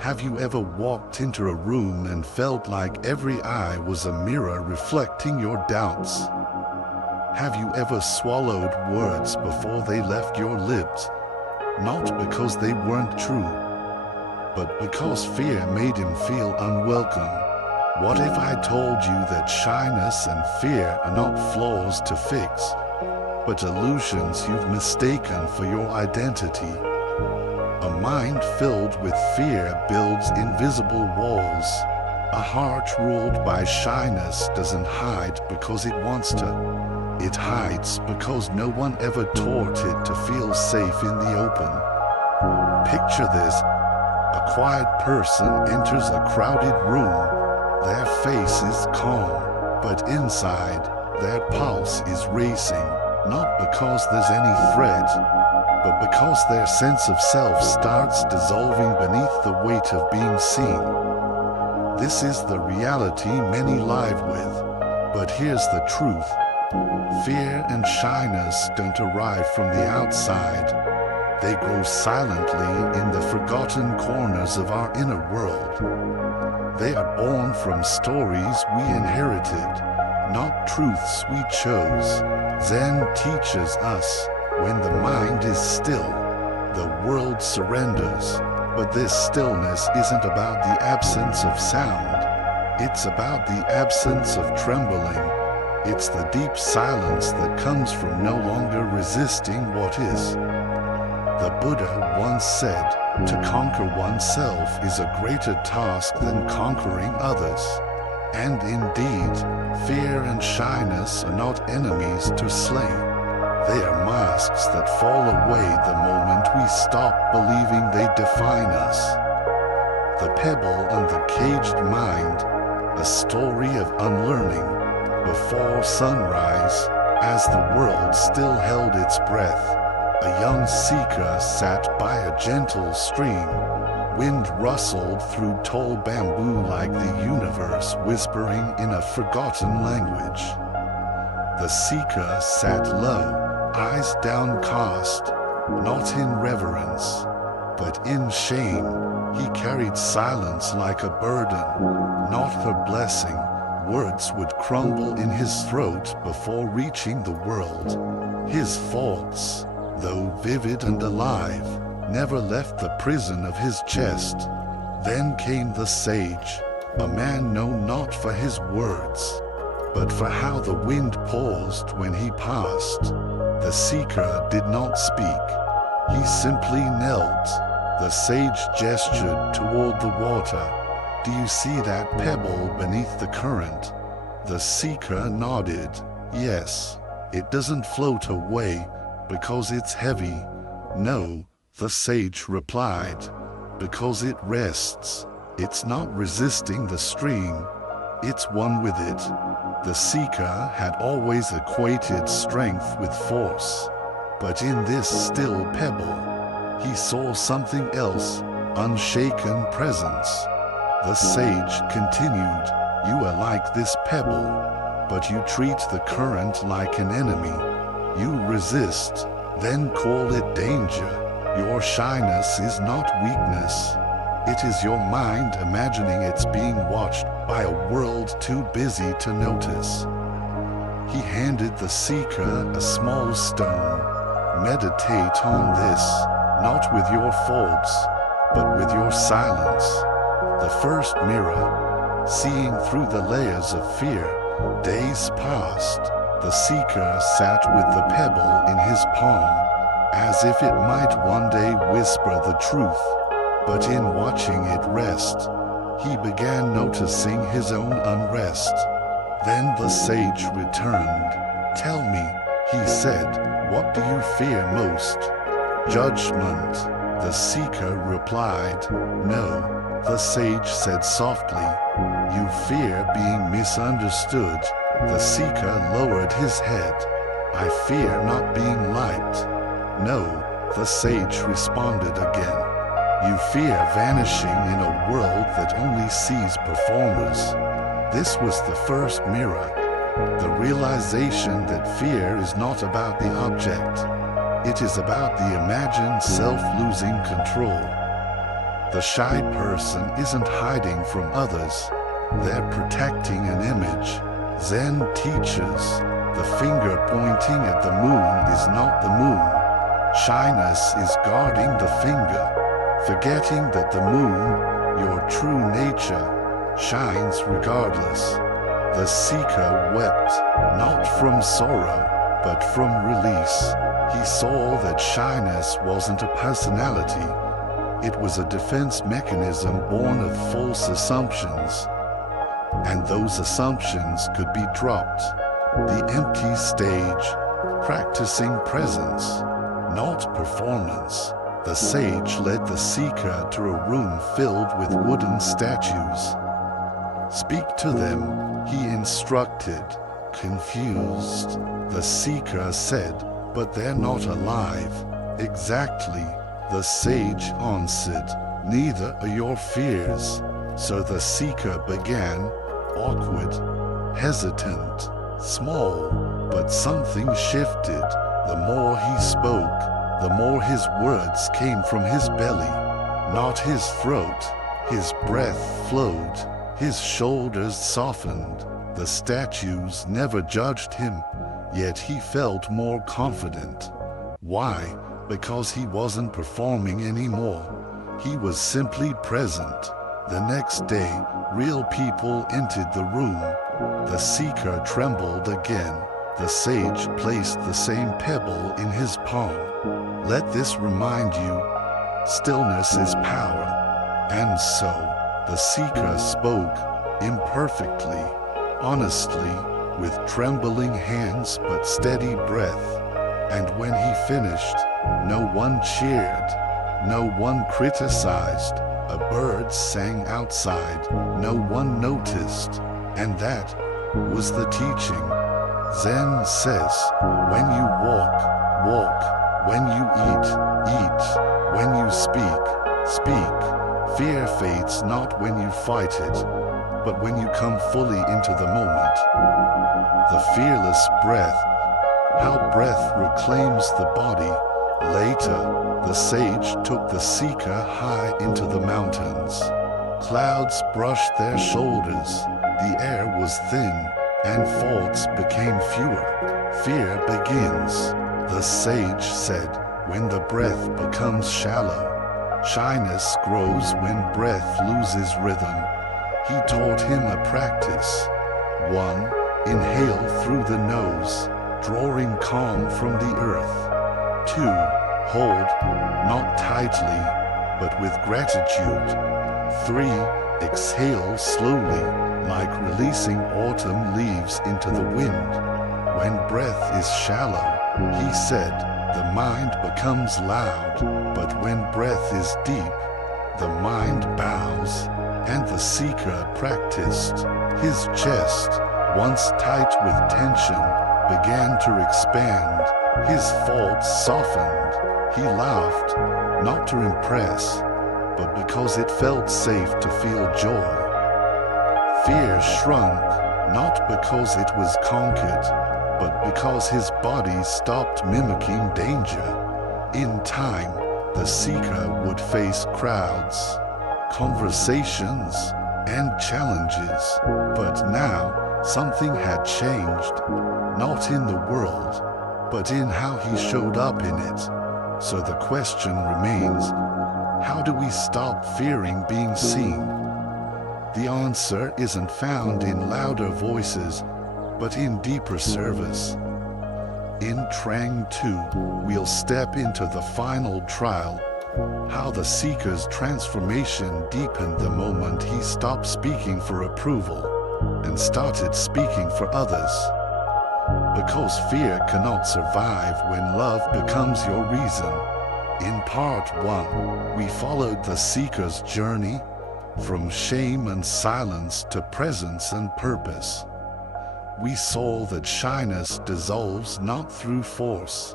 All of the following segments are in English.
Have you ever walked into a room and felt like every eye was a mirror reflecting your doubts? Have you ever swallowed words before they left your lips? Not because they weren't true, but because fear made him feel unwelcome. What if I told you that shyness and fear are not flaws to fix, but illusions you've mistaken for your identity? A mind filled with fear builds invisible walls. A heart ruled by shyness doesn't hide because it wants to. It hides because no one ever taught it to feel safe in the open. Picture this. A quiet person enters a crowded room. Their face is calm, but inside, their pulse is racing, not because there's any threat, but because their sense of self starts dissolving beneath the weight of being seen. This is the reality many live with, but here's the truth. Fear and shyness don't arrive from the outside. They grow silently in the forgotten corners of our inner world. They are born from stories we inherited, not truths we chose. Zen teaches us, when the mind is still, the world surrenders. But this stillness isn't about the absence of sound. It's about the absence of trembling. It's the deep silence that comes from no longer resisting what is. The Buddha once said, to conquer oneself is a greater task than conquering others. And indeed, fear and shyness are not enemies to slay. They are masks that fall away the moment we stop believing they define us. The pebble and the caged mind, a story of unlearning. Before sunrise, as the world still held its breath, a young seeker sat by a gentle stream. Wind rustled through tall bamboo like the universe whispering in a forgotten language. The seeker sat low, eyes downcast, not in reverence, but in shame. He carried silence like a burden, not a blessing. Words would crumble in his throat before reaching the world. His thoughts, though vivid and alive, never left the prison of his chest. Then came the sage, a man known not for his words, but for how the wind paused when he passed. The seeker did not speak. He simply knelt. The sage gestured toward the water. Do you see that pebble beneath the current? The seeker nodded. Yes, it doesn't float away because it's heavy. No, the sage replied, because it rests. It's not resisting the stream. It's one with it. The seeker had always equated strength with force, but in this still pebble, he saw something else, unshaken presence. The sage continued, you are like this pebble, but you treat the current like an enemy. You resist, then call it danger. Your shyness is not weakness. It is your mind imagining it's being watched by a world too busy to notice. He handed the seeker a small stone. Meditate on this, not with your faults, but with your silence. The first mirror, seeing through the layers of fear. Days passed. The seeker sat with the pebble in his palm, as if it might one day whisper the truth. But in watching it rest, he began noticing his own unrest. Then the sage returned. Tell me, he said, what do you fear most? Judgment, the seeker replied. No, the sage said softly, you fear being misunderstood. The seeker lowered his head. I fear not being liked. No, the sage responded again. You fear vanishing in a world that only sees performers. This was the first mirror. The realization that fear is not about the object. It is about the imagined self losing control. The shy person isn't hiding from others. They're protecting an image. Zen teaches the finger pointing at the moon is not the moon. Shyness is guarding the finger, forgetting that the moon, your true nature, shines regardless. The seeker wept, not from sorrow, but from release. He saw that shyness wasn't a personality. It was a defense mechanism born of false assumptions. And those assumptions could be dropped. The empty stage, practicing presence, not performance. The sage led the seeker to a room filled with wooden statues. Speak to them, he instructed. Confused, the seeker said, but they're not alive. Exactly, the sage answered, neither are your fears. So the seeker began, awkward, hesitant, small, but something shifted. The more he spoke, the more his words came from his belly, not his throat. His breath flowed, his shoulders softened. The statues never judged him, yet he felt more confident. Why? Because he wasn't performing anymore. He was simply present. The next day, real people entered the room. The seeker trembled again. The sage placed the same pebble in his palm. Let this remind you, stillness is power. And so, the seeker spoke, imperfectly, honestly, with trembling hands but steady breath. And when he finished, no one cheered, no one criticized. A bird sang outside, no one noticed, and that was the teaching. Zen says, when you walk, walk, when you eat, eat, when you speak, speak. Fear fades not when you fight it, but when you come fully into the moment. The fearless breath, how breath reclaims the body. Later, the sage took the seeker high into the mountains. Clouds brushed their shoulders, the air was thin, and faults became fewer. Fear begins, the sage said, when the breath becomes shallow. Shyness grows when breath loses rhythm. He taught him a practice. 1. Inhale through the nose, drawing calm from the earth. 2. Hold, not tightly, but with gratitude. 3. Exhale slowly, like releasing autumn leaves into the wind. When breath is shallow, he said, the mind becomes loud, but when breath is deep, the mind bows. And the seeker practiced. His chest, once tight with tension, began to expand. His faults softened. He laughed, not to impress, but because it felt safe to feel joy. Fear shrunk, not because it was conquered, but because his body stopped mimicking danger. In time, the seeker would face crowds, conversations, and challenges. But now, something had changed, not in the world, but in how he showed up in it. So the question remains, how do we stop fearing being seen? The answer isn't found in louder voices, but in deeper service. In Trang 2, we'll step into the final trial, how the seeker's transformation deepened the moment he stopped speaking for approval and started speaking for others. Because fear cannot survive when love becomes your reason. In part 1, we followed the seeker's journey from shame and silence to presence and purpose. We saw that shyness dissolves not through force,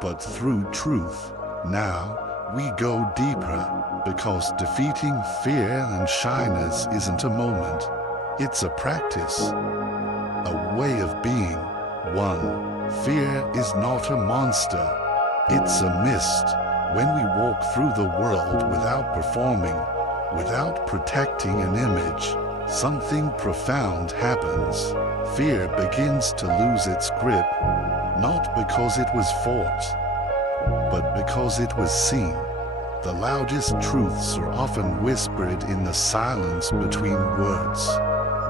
but through truth. Now, we go deeper, because defeating fear and shyness isn't a moment. It's a practice, a way of being. 1. Fear is not a monster. It's a mist. When we walk through the world without performing, without protecting an image, something profound happens. Fear begins to lose its grip, not because it was fought, but because it was seen. The loudest truths are often whispered in the silence between words.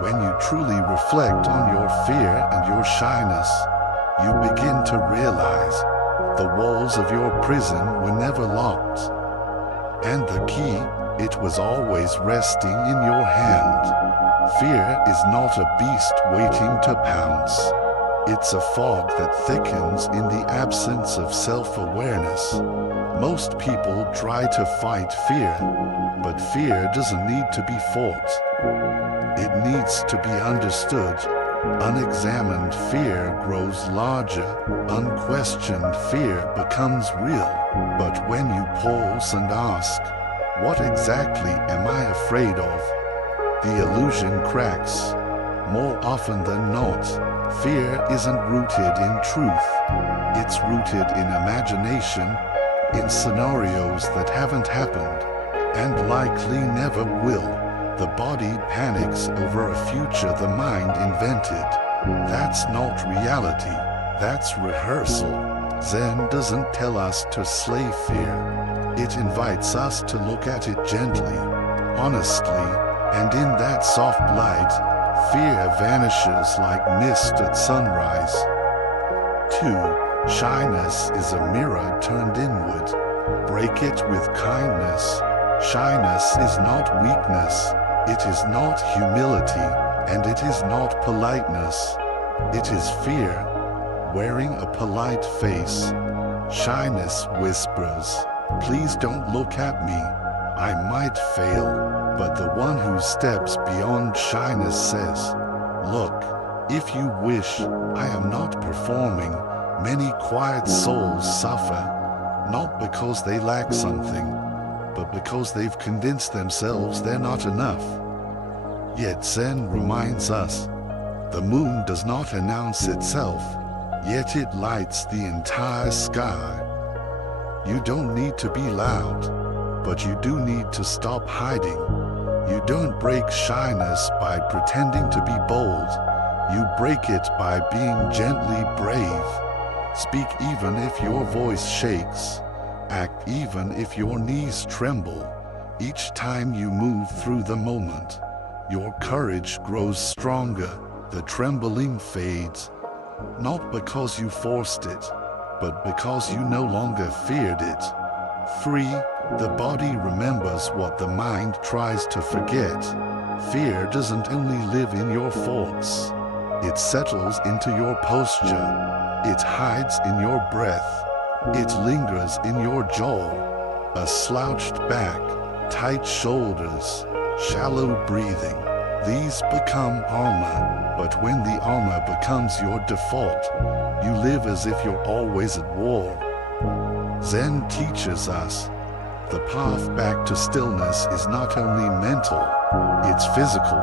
When you truly reflect on your fear and your shyness, you begin to realize the walls of your prison were never locked, and the key, it was always resting in your hand. Fear is not a beast waiting to pounce. It's a fog that thickens in the absence of self-awareness. Most people try to fight fear, but fear doesn't need to be fought. It needs to be understood. Unexamined fear grows larger. Unquestioned fear becomes real. But when you pause and ask, what exactly am I afraid of? The illusion cracks. More often than not, fear isn't rooted in truth. It's rooted in imagination, in scenarios that haven't happened, and likely never will. The body panics over a future the mind invented. That's not reality, that's rehearsal. Zen doesn't tell us to slay fear. It invites us to look at it gently, honestly, and in that soft light, fear vanishes like mist at sunrise. 2. Shyness is a mirror turned inward. Break it with kindness. Shyness is not weakness. It is not humility, and it is not politeness. It is fear, wearing a polite face. Shyness whispers, please don't look at me. I might fail. But the one who steps beyond shyness says, look, if you wish, I am not performing. Many quiet souls suffer, not because they lack something, but because they've convinced themselves they're not enough. Yet Zen reminds us, the moon does not announce itself, yet it lights the entire sky. You don't need to be loud, but you do need to stop hiding. You don't break shyness by pretending to be bold. You break it by being gently brave. Speak even if your voice shakes. Act even if your knees tremble. Each time you move through the moment, your courage grows stronger. The trembling fades, not because you forced it, but because you no longer feared it. 3. The body remembers what the mind tries to forget. Fear doesn't only live in your thoughts. It settles into your posture. It hides in your breath. It lingers in your jaw. A slouched back, tight shoulders, shallow breathing. These become armor, but when the armor becomes your default, you live as if you're always at war. Zen teaches us, the path back to stillness is not only mental, it's physical.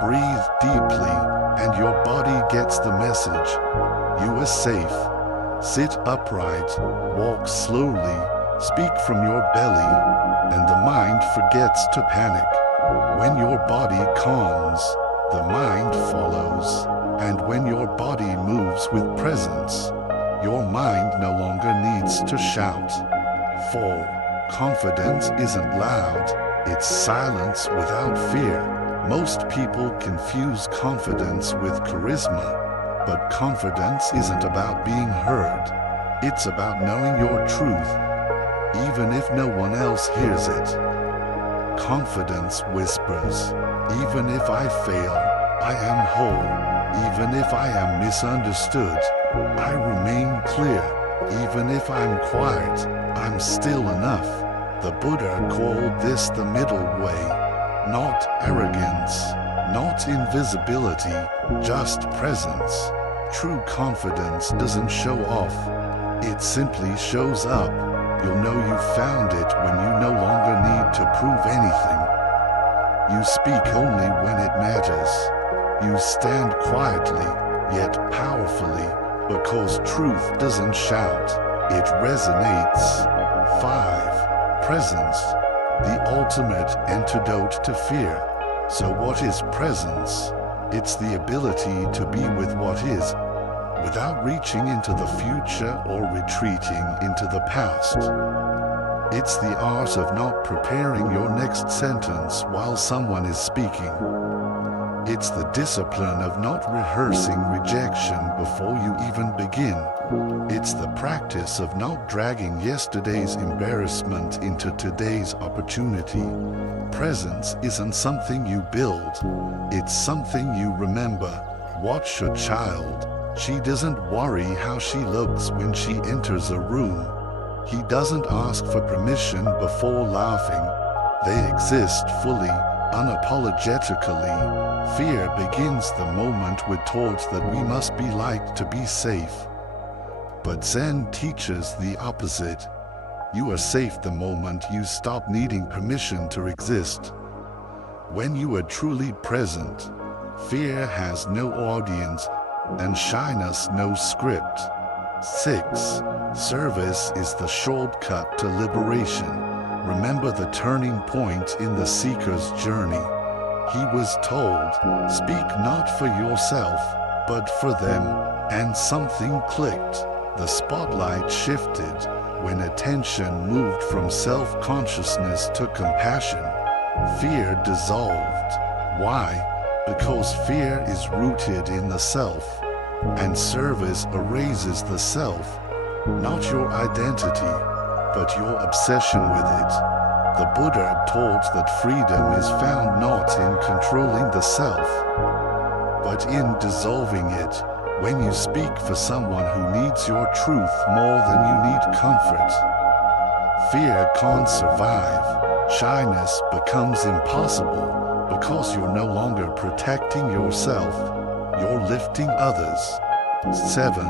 Breathe deeply, and your body gets the message. You are safe. Sit upright, walk slowly, speak from your belly, and the mind forgets to panic. When your body calms, the mind follows. And when your body moves with presence, your mind no longer needs to shout. 4. Confidence isn't loud, it's silence without fear. Most people confuse confidence with charisma, but confidence isn't about being heard. It's about knowing your truth, even if no one else hears it. Confidence whispers, even if I fail, I am whole. Even if I am misunderstood, I remain clear. Even if I'm quiet, I'm still enough. The Buddha called this the middle way. Not arrogance, not invisibility, just presence. True confidence doesn't show off. It simply shows up. You'll know you found it when you no longer need to prove anything. You speak only when it matters. You stand quietly, yet powerfully, because truth doesn't shout, it resonates. 5. Presence, the ultimate antidote to fear. So what is presence? It's the ability to be with what is, without reaching into the future or retreating into the past. It's the art of not preparing your next sentence while someone is speaking. It's the discipline of not rehearsing rejection before you even begin. It's the practice of not dragging yesterday's embarrassment into today's opportunity. Presence isn't something you build, it's something you remember. Watch your child. She doesn't worry how she looks when she enters a room. He doesn't ask for permission before laughing. They exist fully, unapologetically. Fear begins the moment we're taught that we must be liked to be safe. But Zen teaches the opposite. You are safe the moment you stop needing permission to exist. When you are truly present, fear has no audience and shyness no script. 6. Service is the shortcut to liberation. Remember the turning point in the seeker's journey. He was told, speak not for yourself, but for them, and something clicked. The spotlight shifted when attention moved from self-consciousness to compassion. Fear dissolved. Why? Because fear is rooted in the self, and service erases the self, not your identity, but your obsession with it. The Buddha taught that freedom is found not in controlling the self, but in dissolving it. When you speak for someone who needs your truth more than you need comfort, fear can't survive. Shyness becomes impossible because you're no longer protecting yourself, you're lifting others. 7.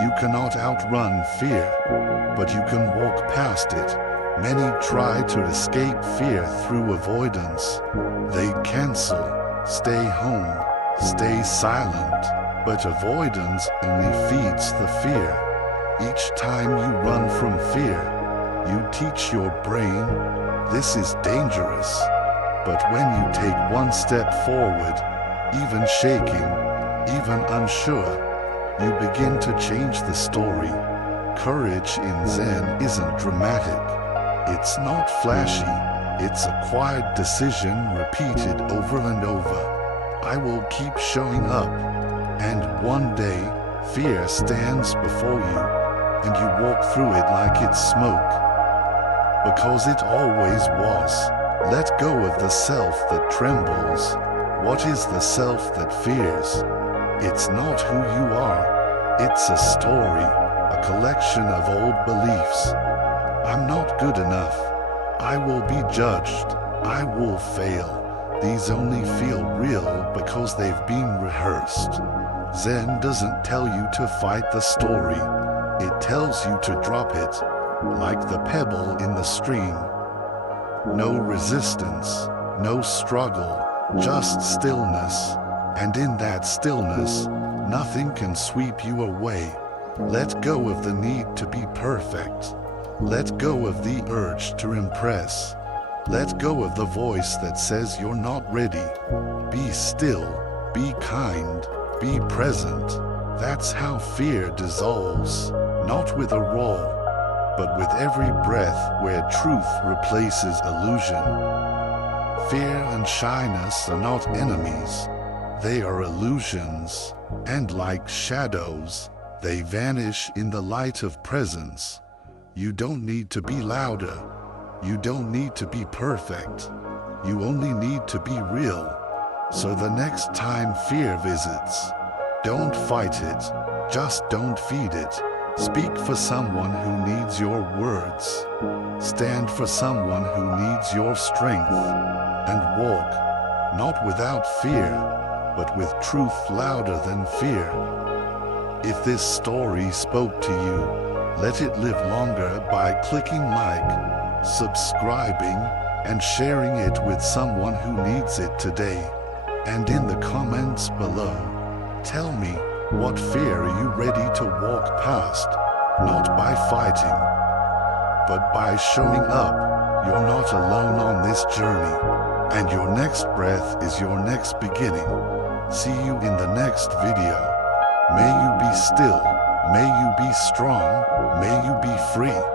You cannot outrun fear, but you can walk past it. Many try to escape fear through avoidance. They cancel, stay home, stay silent. But avoidance only feeds the fear. Each time you run from fear, you teach your brain, this is dangerous. But when you take one step forward, even shaking, even unsure, you begin to change the story. Courage in Zen isn't dramatic. It's not flashy. It's a quiet decision repeated over and over. I will keep showing up. And one day, fear stands before you, and you walk through it like it's smoke. Because it always was. Let go of the self that trembles. What is the self that fears? It's not who you are. It's a story, a collection of old beliefs. I'm not good enough. I will be judged. I will fail. These only feel real because they've been rehearsed. Zen doesn't tell you to fight the story. It tells you to drop it, like the pebble in the stream. No resistance, no struggle, just stillness. And in that stillness, nothing can sweep you away. Let go of the need to be perfect. Let go of the urge to impress. Let go of the voice that says you're not ready. Be still, be kind, be present. That's how fear dissolves, not with a roar, but with every breath where truth replaces illusion. Fear and shyness are not enemies. They are illusions, and like shadows, they vanish in the light of presence. You don't need to be louder. You don't need to be perfect. You only need to be real. So the next time fear visits, don't fight it, just don't feed it. Speak for someone who needs your words. Stand for someone who needs your strength. And walk, not without fear, but with truth louder than fear. If this story spoke to you, let it live longer by clicking like, subscribing, and sharing it with someone who needs it today. And in the comments below, tell me, what fear are you ready to walk past? Not by fighting, But by showing up, you're not alone on this journey. And your next breath is your next beginning. See you in the next video. May you be still. May you be strong. May you be free.